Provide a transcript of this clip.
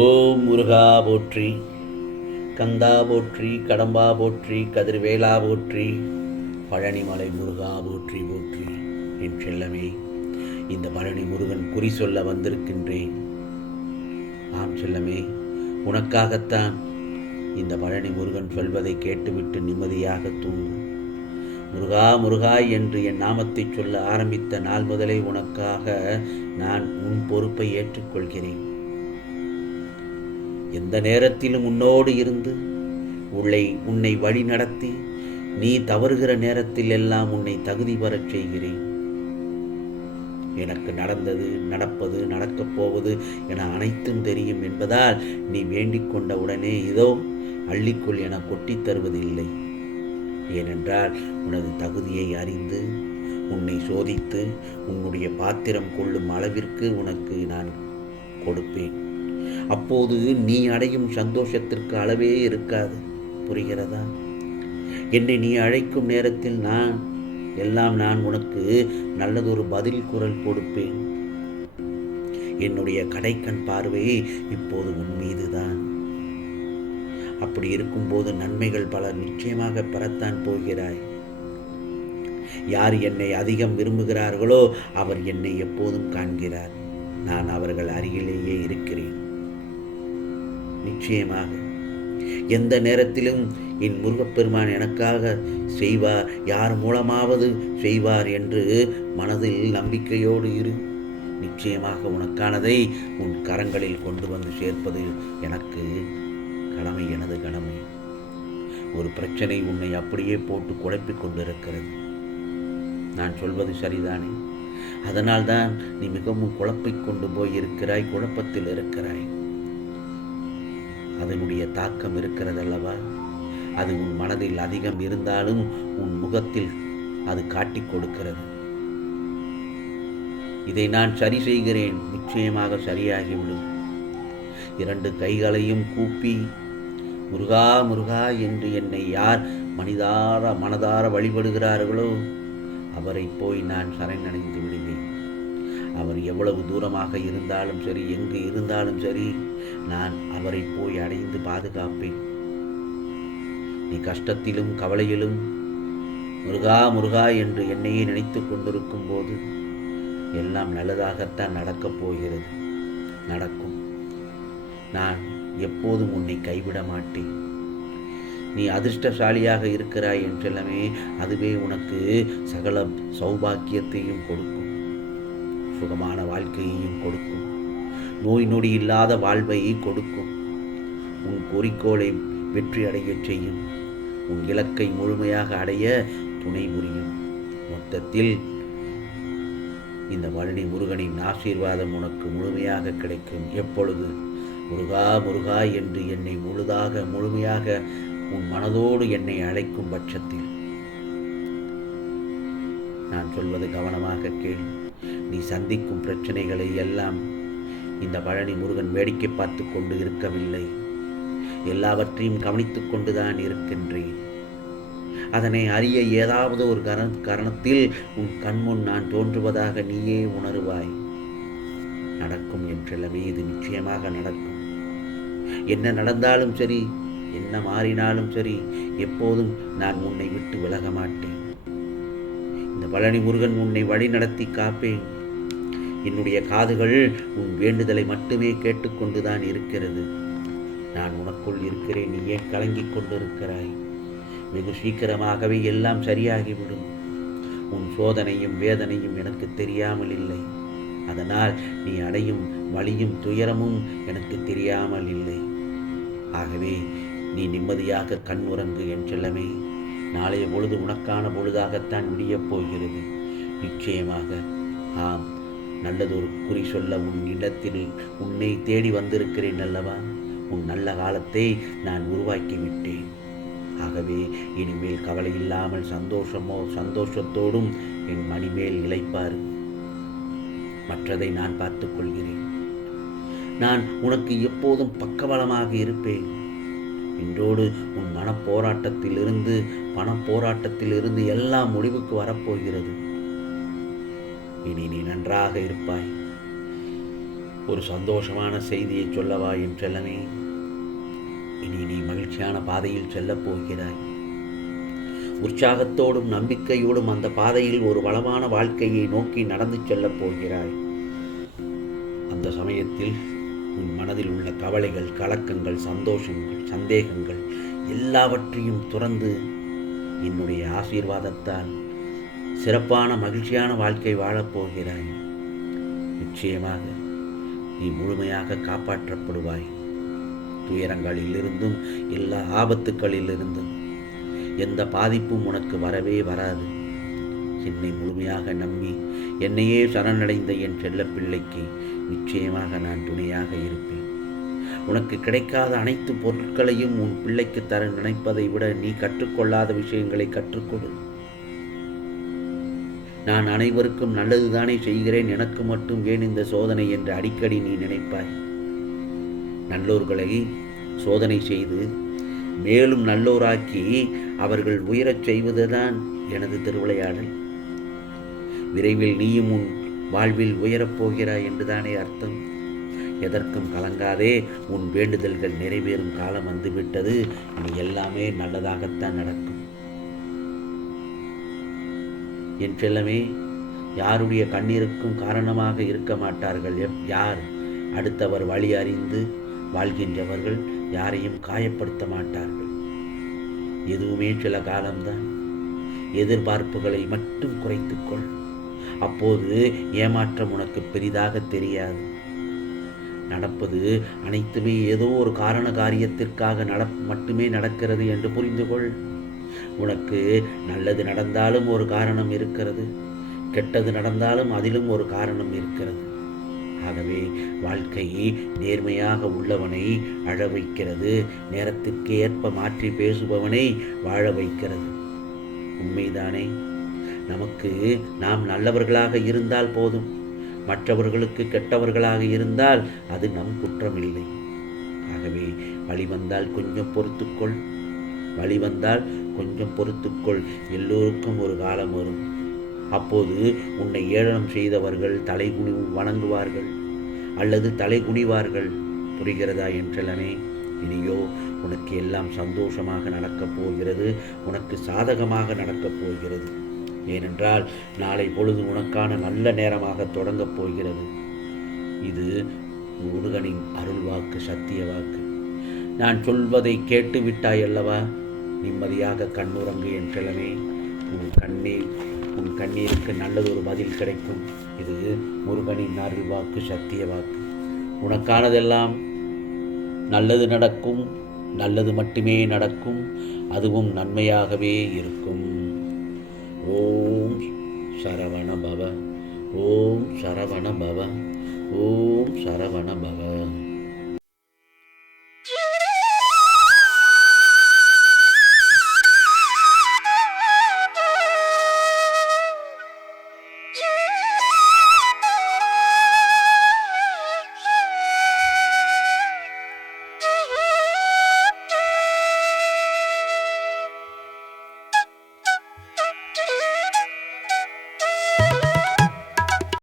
ஓம் முருகா போற்றி, கந்தா போற்றி, கடம்பா போற்றி, கதிர்வேலா போற்றி, பழனிமலை முருகா போற்றி போற்றி. என் செல்லமே, இந்த பழனி முருகன் குறி சொல்ல வந்திருக்கின்றேன். ஆம் செல்லமே, உனக்காகத்தான் இந்த பழனி முருகன் சொல்வதை கேட்டுவிட்டு நிம்மதியாக தூங்கு. முருகா முருகா என்று என் நாமத்தை சொல்ல ஆரம்பித்த நாள் முதலே உனக்காக நான் உன் பொறுப்பை ஏற்றுக்கொள்கிறேன். எந்த நேரத்திலும் உன்னோடு இருந்து உன்னை வழி நடத்தி நீ தவறுகிற நேரத்தில் எல்லாம் உன்னை தகுதி பெறச் செய்கிறேன். எனக்கு நடந்தது, நடப்பது, நடக்கப் போவது என அனைத்தும் தெரியும் என்பதால் நீ வேண்டிக் கொண்ட உடனே இதோ அள்ளிக்கொள் என கொட்டித் தருவதில்லை. ஏனென்றால் உனது தகுதியை அறிந்து உன்னை சோதித்து உன்னுடைய பாத்திரம் கொள்ளும் அளவிற்கு உனக்கு நான் கொடுப்பேன். அப்போது நீ அடையும் சந்தோஷத்திற்கு அளவே இருக்காது. புரிகிறதா? என்னை நீ அழைக்கும் நேரத்தில் நான் உனக்கு நல்லதொரு பதில் குரல் கொடுப்பேன். என்னுடைய கடைக்கண் பார்வை இப்போது உன் மீதுதான். அப்படி இருக்கும்போது நன்மைகள் பல நிச்சயமாக பெறத்தான் போகிறாய். யார் என்னை அதிகம் விரும்புகிறார்களோ அவர் என்னை எப்போதும் காண்கிறார். நான் அவர்கள் அருகிலேயே இருக்கிறேன். நிச்சயமாக எந்த நேரத்திலும் என் முருகப்பெருமான் எனக்காக செய்வார், யார் மூலமாவது செய்வார் என்று மனதில் நம்பிக்கையோடு இரு. நிச்சயமாக உனக்கானதை உன் கரங்களில் கொண்டு வந்து சேர்ப்பது எனக்கு கடமை, எனது கடமை. ஒரு பிரச்சனை உன்னை அப்படியே போட்டு குழப்பிக் கொண்டிருக்கிறது. நான் சொல்வது சரிதானே? அதனால்தான் நீ மிகவும் குழப்பிக் கொண்டு போயிருக்கிறாய், குழப்பத்தில் இருக்கிறாய். அதனுடைய தாக்கம் இருக்கிறதல்லவா? அது உன் மனதில் அதிகம் இருந்தாலும் உன் முகத்தில் அது காட்டிக் கொடுக்கிறது. இதை நான் சரி செய்கிறேன், நிச்சயமாக சரியாகிவிடும். 2 கைகளையும் கூப்பி முருகா முருகா என்று என்னை யார் மனதார வழிபடுகிறார்களோ அவரை போய் நான் சரணடைந்து விடுவேன். அவர் எவ்வளவு தூரமாக இருந்தாலும் சரி, எங்கு இருந்தாலும் சரி, நான் அவரை போய் அடைந்து பாதுகாப்பேன். நீ கஷ்டத்திலும் கவலையிலும் முருகா முருகா என்று என்னையே நினைத்து கொண்டிருக்கும் போது எல்லாம் நல்லதாகத்தான் நடக்கப் போகிறது. நடக்கும். நான் எப்போதும் உன்னை கைவிட மாட்டேன். நீ அதிர்ஷ்டசாலியாக இருக்கிறாய் என் செல்லமே. அதுவே உனக்கு சகல சௌபாக்கியத்தையும் கொடுக்கும், சுகமான வாழ்க்கையையும் கொடுக்கும், நோய் நொடி இல்லாத வாழ்வை கொடுக்கும், உன் குறிக்கோளை வெற்றி அடையச் செய்யும், உன் இலக்கை முழுமையாக அடைய துணை புரியும். மொத்தத்தில் இந்த பழனி முருகனின் ஆசீர்வாதம் உனக்கு முழுமையாக கிடைக்கும். எப்பொழுது முருகா முருகா என்று என்னை முழுமையாக உன் மனதோடு என்னை அழைக்கும் பட்சத்தில். நான் சொல்வது கவனமாக கேள். நீ சந்திக்கும் பிரச்சனைகளை எல்லாம் இந்த பழனி முருகன் வேடிக்கை பார்த்து கொண்டு இருக்கவில்லை. எல்லாவற்றையும் கவனித்துக் கொண்டுதான் இருக்கின்றேன். அதனை அறிய ஏதாவது ஒரு காரணத்தில் உன் கண்முன் நான் தோன்றுவதாக நீயே உணருவாய். நடக்கும் என் செல்லமே, இது நிச்சயமாக நடக்கும். என்ன நடந்தாலும் சரி, என்ன மாறினாலும் சரி, எப்போதும் நான் உன்னை விட்டு விலக மாட்டேன். இந்த பழனி முருகன் உன்னை வழி நடத்தி காப்பேன். என்னுடைய காதுகள் உன் வேண்டுதலை மட்டுமே கேட்டுக்கொண்டுதான் இருக்கிறது. நான் உனக்குள் இருக்கிறேன். நீ ஏன் கலங்கிக் கொண்டிருக்கிறாய்? வெகு சீக்கிரமாகவே எல்லாம் சரியாகிவிடும். உன் சோதனையும் வேதனையும் எனக்கு தெரியாமல் இல்லை. அதனால் நீ அடையும் வலியும் துயரமும் எனக்கு தெரியாமல் இல்லை. ஆகவே நீ நிம்மதியாக கண் உறங்கு என் செல்லமே. நாளைய பொழுது உனக்கான பொழுதாகத்தான் விடியப் போகிறது. நிச்சயமாக. ஆம், நல்லதொரு குறி சொல்ல உன் இடத்தில் உன்னை தேடி வந்திருக்கிறேன் அல்லவா? உன் நல்ல காலத்தை நான் உருவாக்கிவிட்டேன். ஆகவே இனிமேல் கவலை இல்லாமல் சந்தோஷத்தோடும் என் மணிமேல் இளைப்பார். மற்றதை நான் பார்த்துக் கொள்கிறேன். நான் உனக்கு எப்போதும் பக்கபலமாக இருப்பேன். இன்றோடு உன் மனப்போராட்டத்திலிருந்து பணப்போராட்டத்திலிருந்து எல்லாம் முடிவுக்கு வரப்போகிறது. இனி நீ நன்றாக இருப்பாய். ஒரு சந்தோஷமான செய்தியை சொல்லவா என் செல்லமே? இனி நீ மகிழ்ச்சியான பாதையில் செல்லப் போகிறாய். உற்சாகத்தோடும் நம்பிக்கையோடும் அந்த பாதையில் ஒரு வளமான வாழ்க்கையை நோக்கி நடந்து செல்லப் போகிறாய். அந்த சமயத்தில் உன் மனதில் உள்ள கவலைகள், கலக்கங்கள், சந்தோஷங்கள், சந்தேகங்கள் எல்லாவற்றையும் துறந்து என்னுடைய ஆசீர்வாதத்தால் சிறப்பான மகிழ்ச்சியான வாழ்க்கை வாழப்போகிறாய். நிச்சயமாக நீ முழுமையாக காப்பாற்றப்படுவாய். துயரங்களிலிருந்தும் எல்லா ஆபத்துக்களிலிருந்தும் எந்த பாதிப்பும் உனக்கு வரவே வராது. என்னை முழுமையாக நம்பி என்னையே சரணடைந்த என் செல்ல பிள்ளைக்கு நிச்சயமாக நான் துணையாக இருப்பேன். உனக்கு கிடைக்காத அனைத்து பொருட்களையும் உன் பிள்ளைக்கு தர நினைப்பதை விட நீ கற்றுக்கொள்ளாத விஷயங்களை கற்றுக்கொடு. நான் அனைவருக்கும் நல்லதுதானே செய்கிறேன், எனக்கு மட்டும் ஏன் இந்த சோதனை என்று அடிக்கடி நீ நினைப்பாய். நல்லோர்களை சோதனை செய்து மேலும் நல்லோராக்கி அவர்கள் உயரச் செய்வதுதான் எனது திருவிளையாடல். விரைவில் நீயும் உன் வாழ்வில் உயரப்போகிறாய் என்றுதானே அர்த்தம். எதற்கும் கலங்காதே. உன் வேண்டுதல்கள் நிறைவேறும் காலம் வந்துவிட்டது. இனி எல்லாமே நல்லதாகத்தான் நடக்கும். என் செல்லமே, யாருடைய கண்ணீருக்கும் காரணமாக இருக்க மாட்டார்கள். யார் அடுத்தவர் வழி அறிந்து வாழ்கின்றவர்கள் யாரையும் காயப்படுத்த மாட்டார்கள். எதுவுமே சில காலம்தான். எதிர்பார்ப்புகளை மட்டும் குறைத்துக்கொள். அப்போது ஏமாற்றம் உனக்கு பெரிதாக தெரியாது. நடப்பது அனைத்துமே ஏதோ ஒரு காரண காரியத்திற்காக மட்டுமே நடக்கிறது என்று புரிந்து கொள். உனக்கு நல்லது நடந்தாலும் ஒரு காரணம் இருக்கிறது, கெட்டது நடந்தாலும் அதிலும் ஒரு காரணம் இருக்கிறது. ஆகவே வாழ்க்கை நேர்மையாக உள்ளவனை அழ வைக்கிறது, நேரத்திற்கு ஏற்ப மாற்றி பேசுபவனை வாழ வைக்கிறது. உண்மைதானே? நமக்கு நாம் நல்லவர்களாக இருந்தால் போதும். மற்றவர்களுக்கு கெட்டவர்களாக இருந்தால் அது நம் குற்றமில்லை. ஆகவே வழி வந்தால் கொஞ்சம் பொறுத்துக்கொள். வழி வந்தால் கொஞ்சம் பொறுத்துக்கொள். எல்லோருக்கும் ஒரு காலம் வரும். அப்போது உன்னை ஏளனம் செய்தவர்கள் தலைகுனி வணங்குவார்கள் அல்லது தலைகுனிவார்கள். புரிகிறதா என் செல்லமே? இனியோ உனக்கு எல்லாம் சந்தோஷமாக நடக்கப் போகிறது. உனக்கு சாதகமாக நடக்கப் போகிறது. ஏனென்றால் நாளை பொழுது உனக்கான நல்ல நேரமாக தொடங்கப் போகிறது. இது முருகனின் அருள் வாக்கு, சத்திய வாக்கு. நான் சொல்வதை கேட்டு விட்டாய் அல்லவா? நிம்மதியாக கண்ணுறங்கு என் செல்லமே. உன் கண்ணீருக்கு நல்லதொரு பதில் கிடைக்கும். இது முருகனின் அருள் வாக்கு, சத்திய வாக்கு. உனக்கானதெல்லாம் நல்லது நடக்கும். நல்லது மட்டுமே நடக்கும். அதுவும் நன்மையாகவே இருக்கும். ஓம் சரவண பவ. ஓம் சரவண பவ. ஓம் சரவண பவ.